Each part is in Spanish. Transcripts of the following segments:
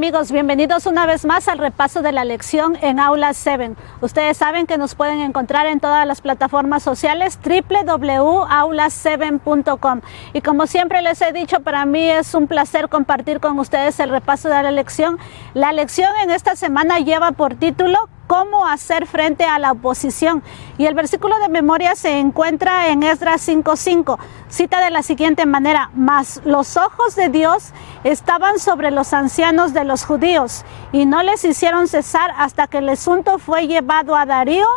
amigos, bienvenidos una vez más al repaso de la lección en Aula 7. Ustedes saben que nos pueden encontrar en todas las plataformas sociales www.aula7.com. Y como siempre les he dicho, para mí es un placer compartir con ustedes el repaso de la lección. La lección en esta semana lleva por título ¿Cómo hacer frente a la oposición? Y el versículo de memoria se encuentra en Esdras 5:5. Cita de la siguiente manera: mas los ojos de Dios estaban sobre los ancianos de los judíos y no les hicieron cesar hasta que el asunto fue llevado a Darío.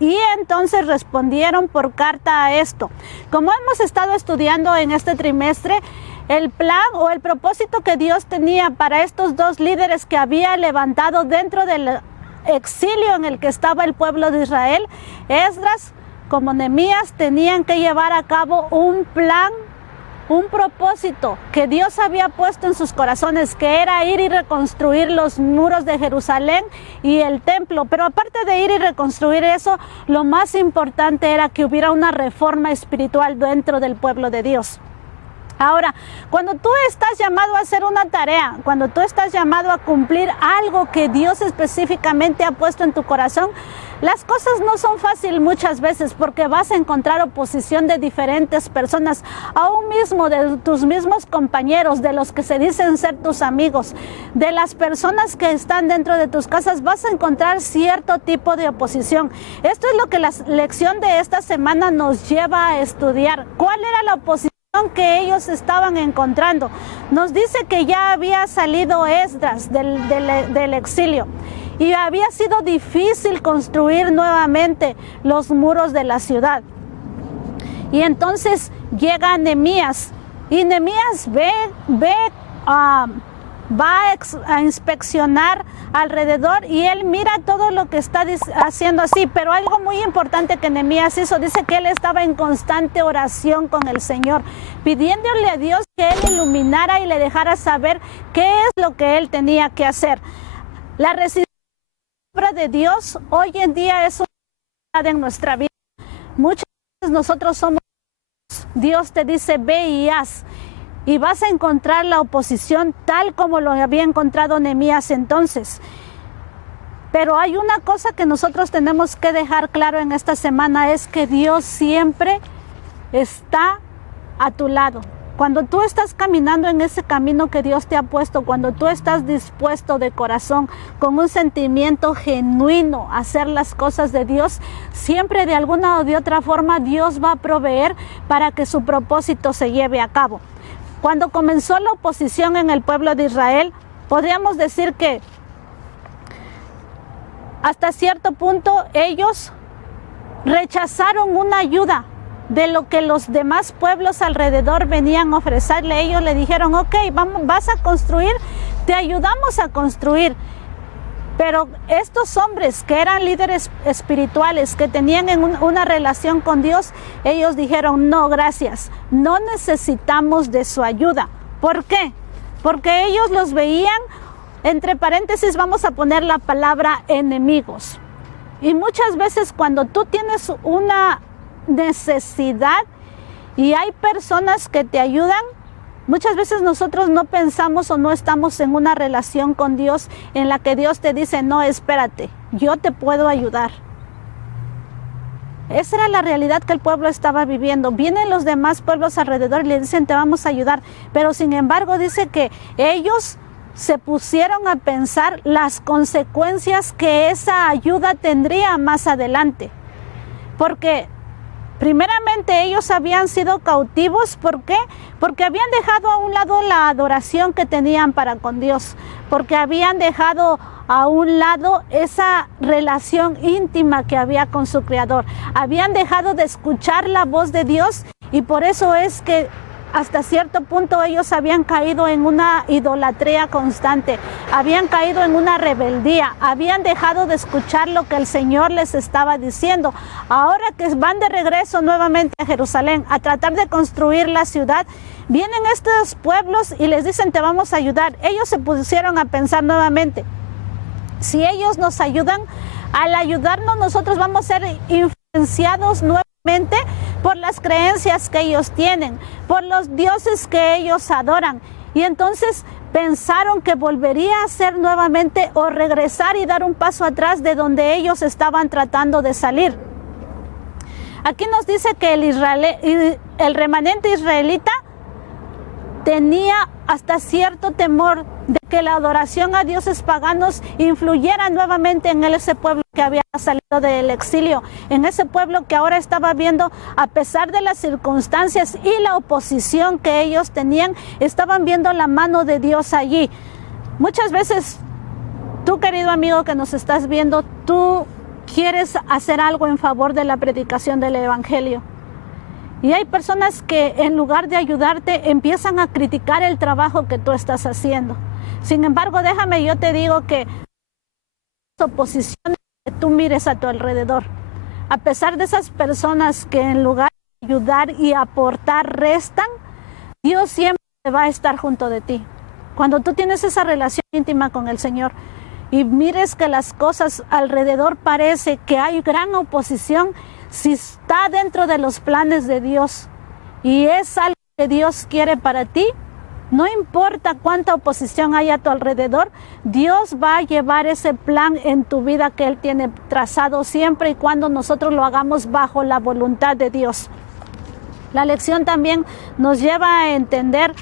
Y entonces respondieron por carta a esto. Como hemos estado estudiando en este trimestre, el plan o el propósito que Dios tenía para estos dos líderes que había levantado dentro del exilio en el que estaba el pueblo de Israel, Esdras como Nehemías tenían que llevar a cabo un plan, un propósito que Dios había puesto en sus corazones, que era ir y reconstruir los muros de Jerusalén y el templo. Pero aparte de ir y reconstruir eso, lo más importante era que hubiera una reforma espiritual dentro del pueblo de Dios. Ahora, cuando tú estás llamado a hacer una tarea, cuando tú estás llamado a cumplir algo que Dios específicamente ha puesto en tu corazón, las cosas no son fáciles muchas veces porque vas a encontrar oposición de diferentes personas, aún mismo de tus mismos compañeros, de los que se dicen ser tus amigos, de las personas que están dentro de tus casas, vas a encontrar cierto tipo de oposición. Esto es lo que la lección de esta semana nos lleva a estudiar. ¿Cuál era la oposición que ellos estaban encontrando? Nos dice que ya había salido Esdras del exilio y había sido difícil construir nuevamente los muros de la ciudad. Y entonces llega Nehemías y Nehemías va a inspeccionar alrededor y él mira todo lo que está haciendo así. Pero algo muy importante que Nehemías hizo, dice que él estaba en constante oración con el Señor, pidiéndole a Dios que él iluminara y le dejara saber qué es lo que él tenía que hacer. La resistencia de Dios hoy en día es una realidad en nuestra vida. Muchas veces nosotros somos, Dios te dice ve y haz, y vas a encontrar la oposición tal como lo había encontrado Nehemías entonces. Pero hay una cosa que nosotros tenemos que dejar claro en esta semana, es que Dios siempre está a tu lado. Cuando tú estás caminando en ese camino que Dios te ha puesto, cuando tú estás dispuesto de corazón, con un sentimiento genuino a hacer las cosas de Dios, siempre de alguna o de otra forma Dios va a proveer para que su propósito se lleve a cabo. Cuando comenzó la oposición en el pueblo de Israel, podríamos decir que hasta cierto punto ellos rechazaron una ayuda de lo que los demás pueblos alrededor venían a ofrecerle. Ellos le dijeron, ok, vas a construir, te ayudamos a construir. Pero estos hombres que eran líderes espirituales, que tenían una relación con Dios, ellos dijeron, no, gracias, no necesitamos de su ayuda. ¿Por qué? Porque ellos los veían, entre paréntesis vamos a poner la palabra enemigos. Y muchas veces cuando tú tienes una necesidad y hay personas que te ayudan, muchas veces nosotros no pensamos o no estamos en una relación con Dios en la que Dios te dice, no, espérate, yo te puedo ayudar. Esa era la realidad que el pueblo estaba viviendo. Vienen los demás pueblos alrededor y le dicen, te vamos a ayudar. Pero sin embargo dice que ellos se pusieron a pensar las consecuencias que esa ayuda tendría más adelante. Porque primeramente ellos habían sido cautivos. ¿Por qué? Porque habían dejado a un lado la adoración que tenían para con Dios, porque habían dejado a un lado esa relación íntima que había con su Creador. Habían dejado de escuchar la voz de Dios y por eso es que hasta cierto punto ellos habían caído en una idolatría constante, habían caído en una rebeldía, habían dejado de escuchar lo que el Señor les estaba diciendo. Ahora que van de regreso nuevamente a Jerusalén a tratar de construir la ciudad, vienen estos pueblos y les dicen, te vamos a ayudar. Ellos se pusieron a pensar nuevamente, si ellos nos ayudan, al ayudarnos nosotros vamos a ser influenciados nuevamente por las creencias que ellos tienen, por los dioses que ellos adoran. Y entonces pensaron que volvería a ser nuevamente o regresar y dar un paso atrás de donde ellos estaban tratando de salir. Aquí nos dice que el remanente israelita tenía hasta cierto temor de que la adoración a dioses paganos influyera nuevamente en ese pueblo que había salido del exilio, en ese pueblo que ahora estaba viendo, a pesar de las circunstancias y la oposición que ellos tenían, estaban viendo la mano de Dios allí. Muchas veces, tú, querido amigo que nos estás viendo, tú quieres hacer algo en favor de la predicación del evangelio. Y hay personas que en lugar de ayudarte empiezan a criticar el trabajo que tú estás haciendo. Sin embargo, déjame, yo te digo que las oposiciones que tú mires a tu alrededor, a pesar de esas personas que en lugar de ayudar y aportar restan, Dios siempre va a estar junto de ti. Cuando tú tienes esa relación íntima con el Señor y mires que las cosas alrededor parece que hay gran oposición, si está dentro de los planes de Dios y es algo que Dios quiere para ti, no importa cuánta oposición hay a tu alrededor, Dios va a llevar ese plan en tu vida que Él tiene trazado siempre y cuando nosotros lo hagamos bajo la voluntad de Dios. La lección también nos lleva a entender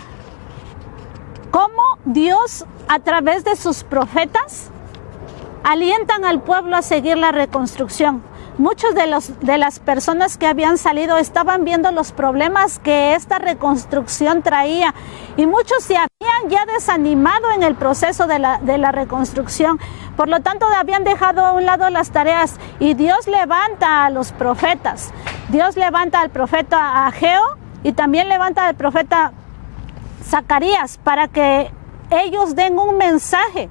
cómo Dios, a través de sus profetas, alientan al pueblo a seguir la reconstrucción. Muchos de las personas que habían salido estaban viendo los problemas que esta reconstrucción traía y muchos se habían ya desanimado en el proceso de la reconstrucción. Por lo tanto, habían dejado a un lado las tareas y Dios levanta a los profetas. Dios levanta al profeta Ageo y también levanta al profeta Zacarías para que ellos den un mensaje.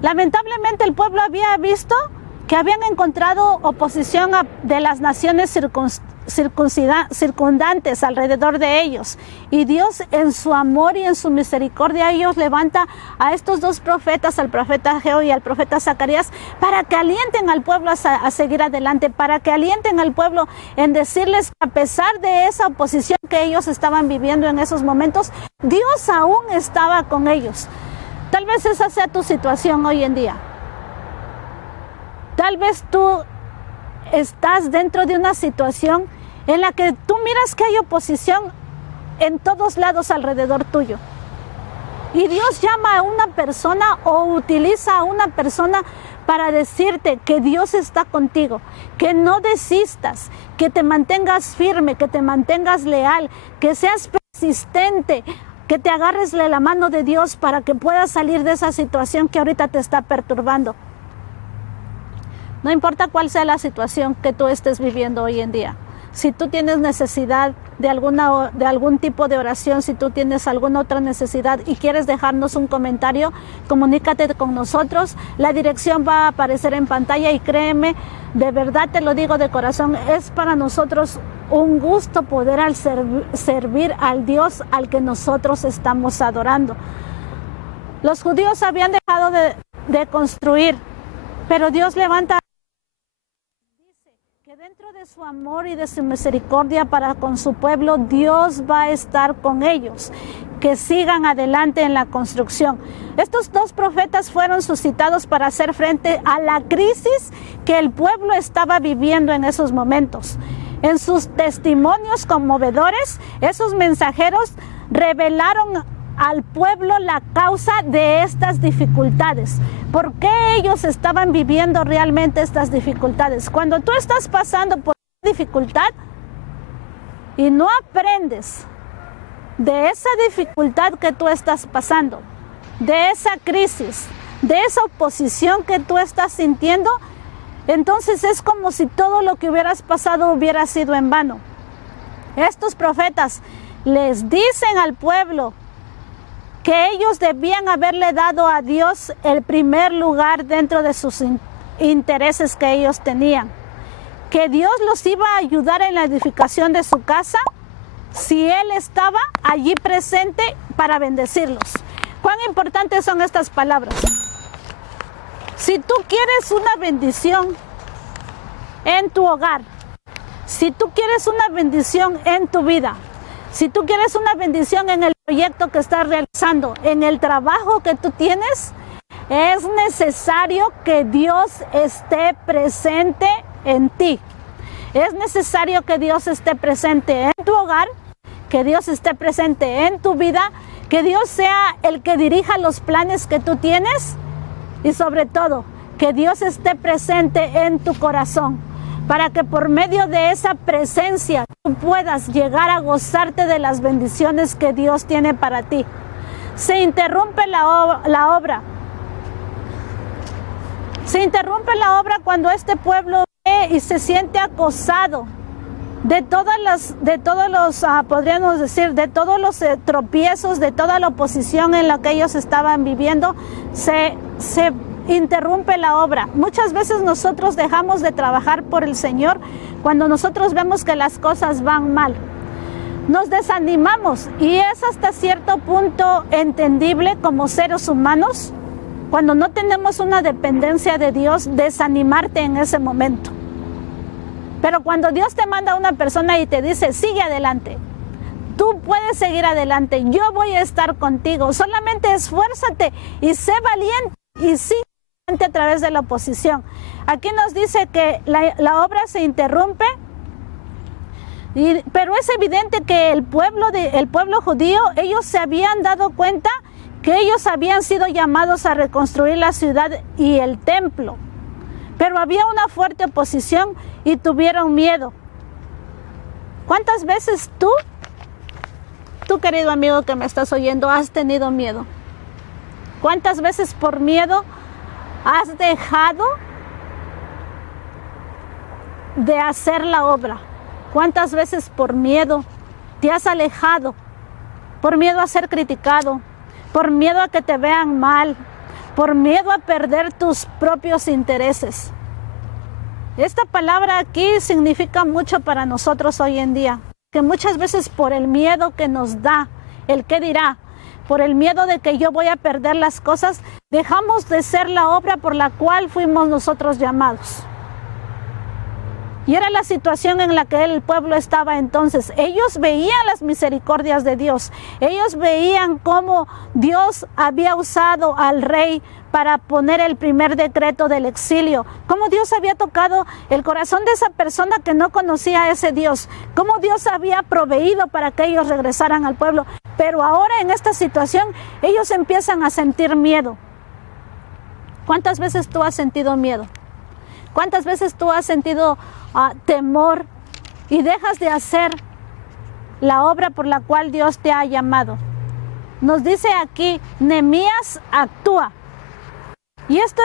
Lamentablemente el pueblo había visto que habían encontrado oposición de las naciones circundantes alrededor de ellos. Y Dios, en su amor y en su misericordia, ellos levanta a estos dos profetas, al profeta Ageo y al profeta Zacarías, para que alienten al pueblo a seguir adelante, para que alienten al pueblo en decirles que a pesar de esa oposición que ellos estaban viviendo en esos momentos, Dios aún estaba con ellos. Tal vez esa sea tu situación hoy en día. Tal vez tú estás dentro de una situación en la que tú miras que hay oposición en todos lados alrededor tuyo. Y Dios llama a una persona o utiliza a una persona para decirte que Dios está contigo, que no desistas, que te mantengas firme, que te mantengas leal, que seas persistente, que te agarres de la mano de Dios para que puedas salir de esa situación que ahorita te está perturbando. No importa cuál sea la situación que tú estés viviendo hoy en día. Si tú tienes necesidad de algún tipo de oración, si tú tienes alguna otra necesidad y quieres dejarnos un comentario, comunícate con nosotros. La dirección va a aparecer en pantalla y créeme, de verdad te lo digo de corazón, es para nosotros un gusto poder servir al Dios al que nosotros estamos adorando. Los judíos habían dejado de construir, pero Dios levanta. Dentro de su amor y de su misericordia para con su pueblo, Dios va a estar con ellos, que sigan adelante en la construcción. Estos dos profetas fueron suscitados para hacer frente a la crisis que el pueblo estaba viviendo en esos momentos. En sus testimonios conmovedores, esos mensajeros revelaron al pueblo la causa de estas dificultades. ¿Por qué ellos estaban viviendo realmente estas dificultades? Cuando tú estás pasando por una dificultad y no aprendes de esa dificultad que tú estás pasando, de esa crisis, de esa oposición que tú estás sintiendo, entonces es como si todo lo que hubieras pasado hubiera sido en vano. Estos profetas les dicen al pueblo que ellos debían haberle dado a Dios el primer lugar dentro de sus intereses que ellos tenían. Que Dios los iba a ayudar en la edificación de su casa si Él estaba allí presente para bendecirlos. ¿Cuán importantes son estas palabras? Si tú quieres una bendición en tu hogar, si tú quieres una bendición en tu vida, si tú quieres una bendición en el proyecto que estás realizando, en el trabajo que tú tienes, es necesario que Dios esté presente en ti. Es necesario que Dios esté presente en tu hogar, que Dios esté presente en tu vida, que Dios sea el que dirija los planes que tú tienes y sobre todo, que Dios esté presente en tu corazón, para que por medio de esa presencia tú puedas llegar a gozarte de las bendiciones que Dios tiene para ti. Se interrumpe la obra. Se interrumpe la obra cuando este pueblo ve y se siente acosado de todos los, podríamos decir, de todos los tropiezos, de toda la oposición en la que ellos estaban viviendo. Se interrumpe la obra. Muchas veces nosotros dejamos de trabajar por el Señor cuando nosotros vemos que las cosas van mal. Nos desanimamos y es hasta cierto punto entendible como seres humanos, cuando no tenemos una dependencia de Dios, desanimarte en ese momento. Pero cuando Dios te manda a una persona y te dice, sigue adelante, tú puedes seguir adelante, yo voy a estar contigo, solamente esfuérzate y sé valiente y sigue adelante a través de la oposición. Aquí nos dice que la obra se interrumpe, pero es evidente que el pueblo judío, ellos se habían dado cuenta que ellos habían sido llamados a reconstruir la ciudad y el templo, pero había una fuerte oposición y tuvieron miedo. ¿Cuántas veces tú, querido amigo que me estás oyendo, has tenido miedo? ¿Cuántas veces por miedo has dejado de hacer la obra? ¿Cuántas veces por miedo te has alejado? Por miedo a ser criticado, por miedo a que te vean mal, por miedo a perder tus propios intereses. Esta palabra aquí significa mucho para nosotros hoy en día, que muchas veces por el miedo que nos da, el qué dirá, por el miedo de que yo voy a perder las cosas, dejamos de ser la obra por la cual fuimos nosotros llamados. Y era la situación en la que el pueblo estaba entonces. Ellos veían las misericordias de Dios. Ellos veían cómo Dios había usado al rey para poner el primer decreto del exilio. Cómo Dios había tocado el corazón de esa persona que no conocía a ese Dios. Cómo Dios había proveído para que ellos regresaran al pueblo. Pero ahora en esta situación ellos empiezan a sentir miedo. ¿Cuántas veces tú has sentido miedo? ¿Cuántas veces tú has sentido temor y dejas de hacer la obra por la cual Dios te ha llamado? Nos dice aquí, Nehemías actúa. Y este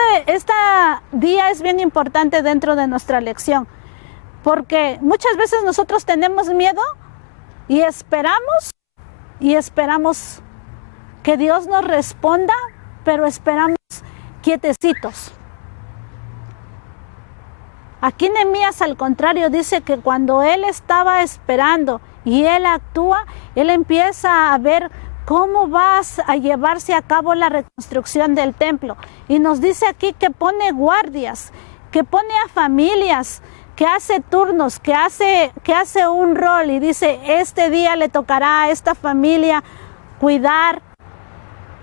día es bien importante dentro de nuestra lección, porque muchas veces nosotros tenemos miedo y esperamos que Dios nos responda, pero esperamos quietecitos. Aquí Nehemías al contrario dice que cuando él estaba esperando y él actúa, él empieza a ver cómo va a llevarse a cabo la reconstrucción del templo. Y nos dice aquí que pone guardias, que pone a familias, que hace turnos, que hace un rol y dice, este día le tocará a esta familia cuidar.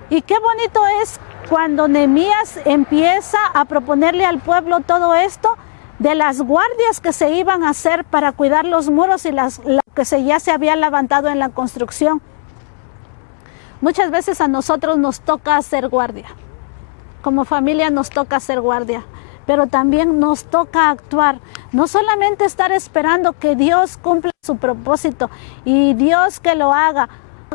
Y qué bonito es cuando Nehemías empieza a proponerle al pueblo todo esto, de las guardias que se iban a hacer para cuidar los muros y lo que ya se había levantado en la construcción. Muchas veces a nosotros nos toca hacer guardia. Como familia nos toca hacer guardia, pero también nos toca actuar. No solamente estar esperando que Dios cumpla su propósito y Dios que lo haga.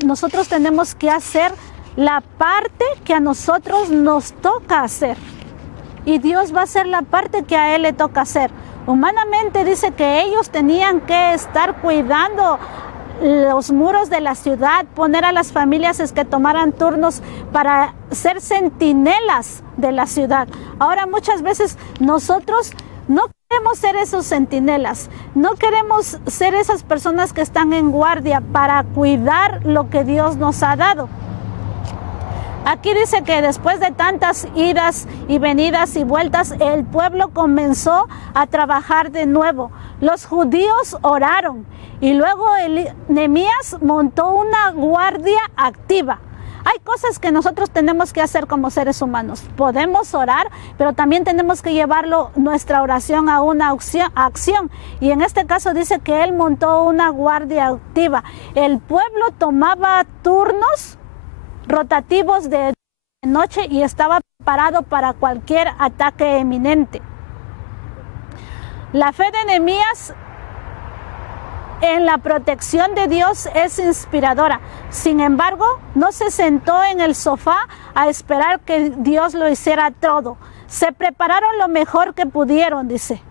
Nosotros tenemos que hacer la parte que a nosotros nos toca hacer. Y Dios va a hacer la parte que a Él le toca hacer. Humanamente dice que ellos tenían que estar cuidando los muros de la ciudad, poner a las familias que tomaran turnos para ser centinelas de la ciudad. Ahora muchas veces nosotros no queremos ser esos centinelas, no queremos ser esas personas que están en guardia para cuidar lo que Dios nos ha dado. Aquí dice que después de tantas idas y venidas y vueltas, el pueblo comenzó a trabajar de nuevo. Los judíos oraron y luego Nehemías montó una guardia activa. Hay cosas que nosotros tenemos que hacer como seres humanos. Podemos orar, pero también tenemos que llevarlo nuestra oración a una acción. Y en este caso dice que él montó una guardia activa. El pueblo tomaba turnos rotativos de noche y estaba preparado para cualquier ataque eminente. La fe de Nehemías en la protección de Dios es inspiradora. Sin embargo, no se sentó en el sofá a esperar que Dios lo hiciera todo. Se prepararon lo mejor que pudieron, dice.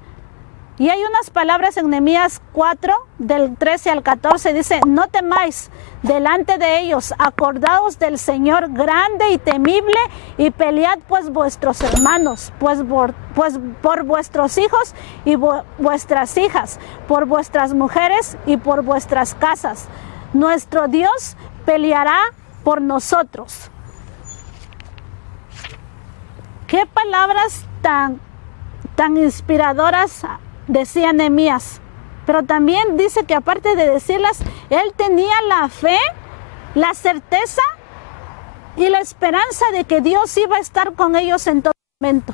Y hay unas palabras en Nehemías 4, del 13 al 14, dice: no temáis delante de ellos, acordaos del Señor grande y temible, y pelead pues vuestros hermanos, pues por vuestros hijos y vuestras hijas, por vuestras mujeres y por vuestras casas. Nuestro Dios peleará por nosotros. Qué palabras tan inspiradoras decía Nehemías, pero también dice que aparte de decirlas, él tenía la fe, la certeza y la esperanza de que Dios iba a estar con ellos en todo momento.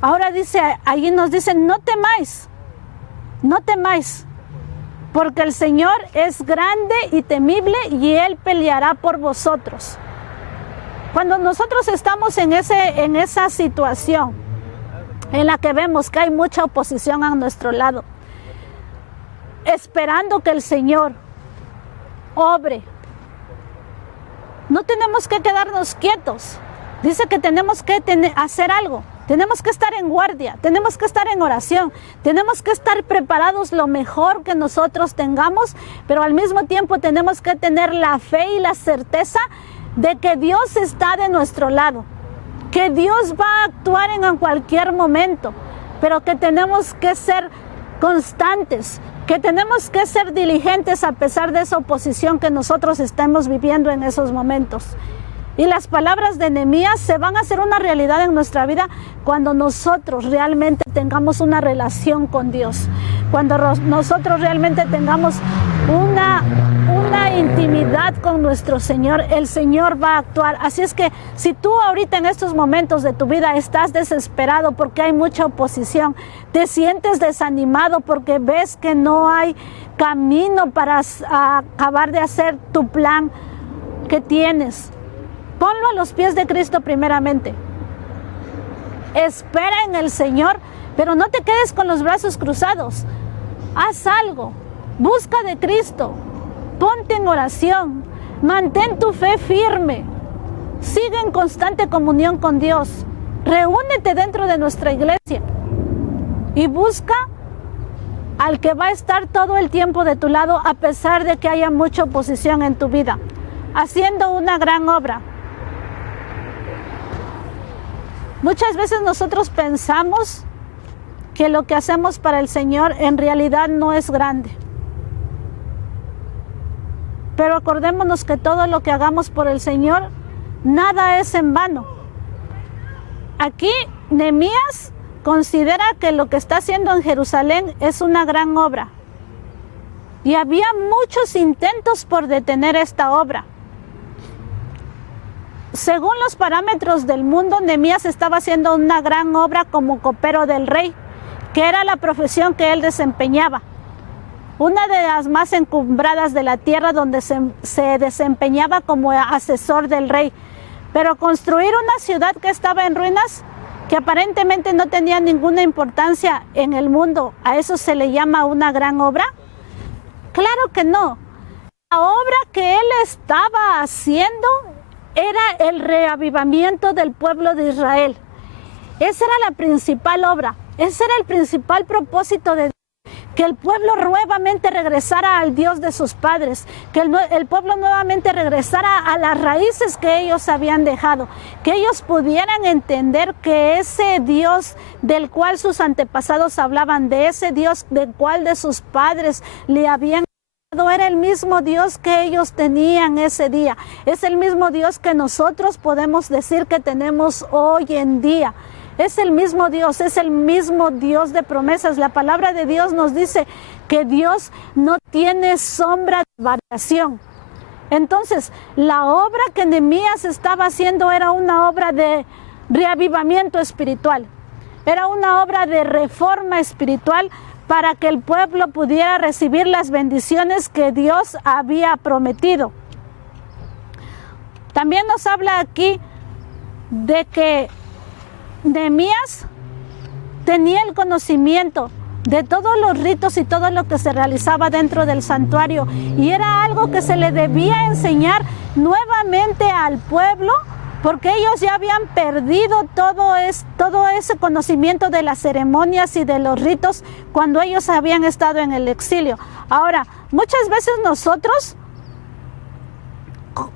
Ahora dice, allí nos dice: no temáis, no temáis, porque el Señor es grande y temible y Él peleará por vosotros. Cuando nosotros estamos en esa situación en la que vemos que hay mucha oposición a nuestro lado, esperando que el Señor obre, no tenemos que quedarnos quietos. Dice que tenemos que hacer algo. Tenemos que estar en guardia, tenemos que estar en oración, tenemos que estar preparados lo mejor que nosotros tengamos, pero al mismo tiempo tenemos que tener la fe y la certeza de que Dios está de nuestro lado, que Dios va a actuar en cualquier momento, pero que tenemos que ser constantes, que tenemos que ser diligentes a pesar de esa oposición que nosotros estamos viviendo en esos momentos. Y las palabras de Nehemías se van a hacer una realidad en nuestra vida cuando nosotros realmente tengamos una relación con Dios, cuando nosotros realmente tengamos una intimidad con nuestro Señor. El Señor va a actuar. Así es que si tú ahorita en estos momentos de tu vida estás desesperado porque hay mucha oposición, te sientes desanimado porque ves que no hay camino para acabar de hacer tu plan que tienes, ponlo a los pies de Cristo primeramente. Espera en el Señor, pero no te quedes con los brazos cruzados. Haz algo, busca de Cristo, ponte en oración, mantén tu fe firme, sigue en constante comunión con Dios, reúnete dentro de nuestra iglesia y busca al que va a estar todo el tiempo de tu lado a pesar de que haya mucha oposición en tu vida, haciendo una gran obra. Muchas veces nosotros pensamos que lo que hacemos para el Señor en realidad no es grande. Pero acordémonos que todo lo que hagamos por el Señor, nada es en vano. Aquí Nehemías considera que lo que está haciendo en Jerusalén es una gran obra. Y había muchos intentos por detener esta obra. Según los parámetros del mundo, Nehemías estaba haciendo una gran obra como copero del rey, que era la profesión que él desempeñaba. Una de las más encumbradas de la tierra, donde se desempeñaba como asesor del rey. Pero construir una ciudad que estaba en ruinas, que aparentemente no tenía ninguna importancia en el mundo, ¿a eso se le llama una gran obra? Claro que no. La obra que él estaba haciendo era el reavivamiento del pueblo de Israel. Esa era la principal obra, ese era el principal propósito de Dios, que el pueblo nuevamente regresara al Dios de sus padres, que el pueblo nuevamente regresara a las raíces que ellos habían dejado, que ellos pudieran entender que ese Dios del cual sus antepasados hablaban, de ese Dios del cual de sus padres le habían era el mismo Dios que ellos tenían ese día. Es el mismo Dios que nosotros podemos decir que tenemos hoy en día. Es el mismo Dios, es el mismo Dios de promesas. La palabra de Dios nos dice que Dios no tiene sombra de variación. Entonces, la obra que Nehemías estaba haciendo era una obra de reavivamiento espiritual. Era una obra de reforma espiritual para que el pueblo pudiera recibir las bendiciones que Dios había prometido. También nos habla aquí de que Nehemías tenía el conocimiento de todos los ritos y todo lo que se realizaba dentro del santuario, y era algo que se le debía enseñar nuevamente al pueblo, porque ellos ya habían perdido todo ese conocimiento de las ceremonias y de los ritos cuando ellos habían estado en el exilio. Ahora, muchas veces nosotros,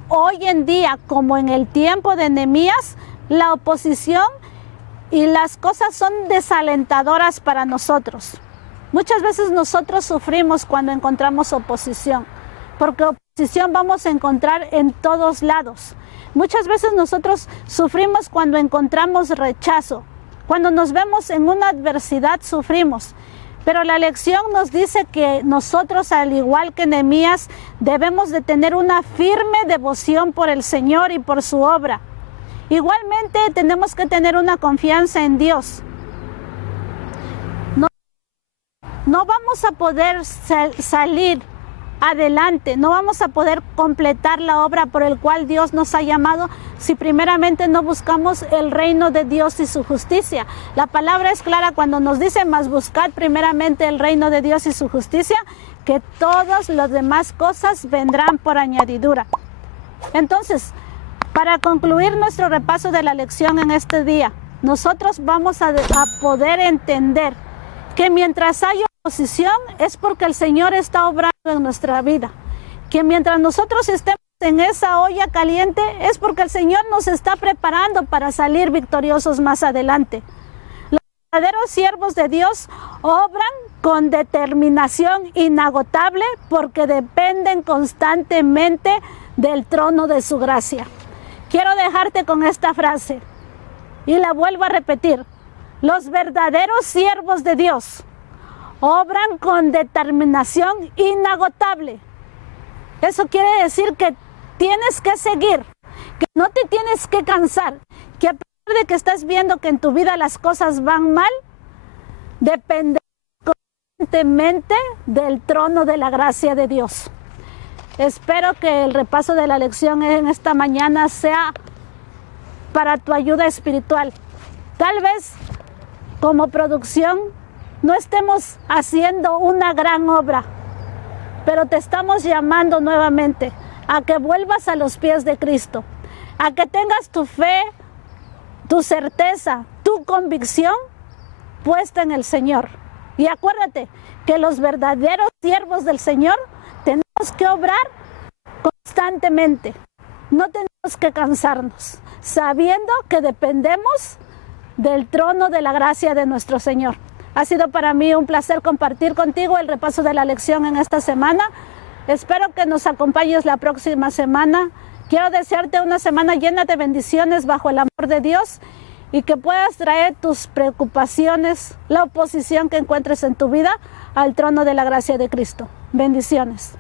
hoy en día, como en el tiempo de Nehemías, la oposición y las cosas son desalentadoras para nosotros. Muchas veces nosotros sufrimos cuando encontramos oposición, porque oposición vamos a encontrar en todos lados. Muchas veces nosotros sufrimos cuando encontramos rechazo. Cuando nos vemos en una adversidad sufrimos. Pero la lección nos dice que nosotros, al igual que Nehemías, debemos de tener una firme devoción por el Señor y por su obra. Igualmente tenemos que tener una confianza en Dios. No vamos a poder salir adelante, no vamos a poder completar la obra por el cual Dios nos ha llamado si primeramente no buscamos el reino de Dios y su justicia. La palabra es clara cuando nos dice: mas buscad primeramente el reino de Dios y su justicia, que todas las demás cosas vendrán por añadidura. Entonces, para concluir nuestro repaso de la lección en este día, nosotros vamos a poder entender que mientras hay oposición es porque el Señor está obrando en nuestra vida. Que mientras nosotros estemos en esa olla caliente es porque el Señor nos está preparando para salir victoriosos más adelante. Los verdaderos siervos de Dios obran con determinación inagotable porque dependen constantemente del trono de su gracia. Quiero dejarte con esta frase y la vuelvo a repetir. Los verdaderos siervos de Dios obran con determinación inagotable. Eso quiere decir que tienes que seguir, que no te tienes que cansar, que a pesar de que estás viendo que en tu vida las cosas van mal, depende constantemente del trono de la gracia de Dios. Espero que el repaso de la lección en esta mañana sea para tu ayuda espiritual. Tal vez como producción no estemos haciendo una gran obra, pero te estamos llamando nuevamente a que vuelvas a los pies de Cristo, a que tengas tu fe, tu certeza, tu convicción puesta en el Señor. Y acuérdate que los verdaderos siervos del Señor tenemos que obrar constantemente. No tenemos que cansarnos, sabiendo que dependemos del trono de la gracia de nuestro Señor. Ha sido para mí un placer compartir contigo el repaso de la lección en esta semana. Espero que nos acompañes la próxima semana. Quiero desearte una semana llena de bendiciones bajo el amor de Dios y que puedas traer tus preocupaciones, la oposición que encuentres en tu vida al trono de la gracia de Cristo. Bendiciones.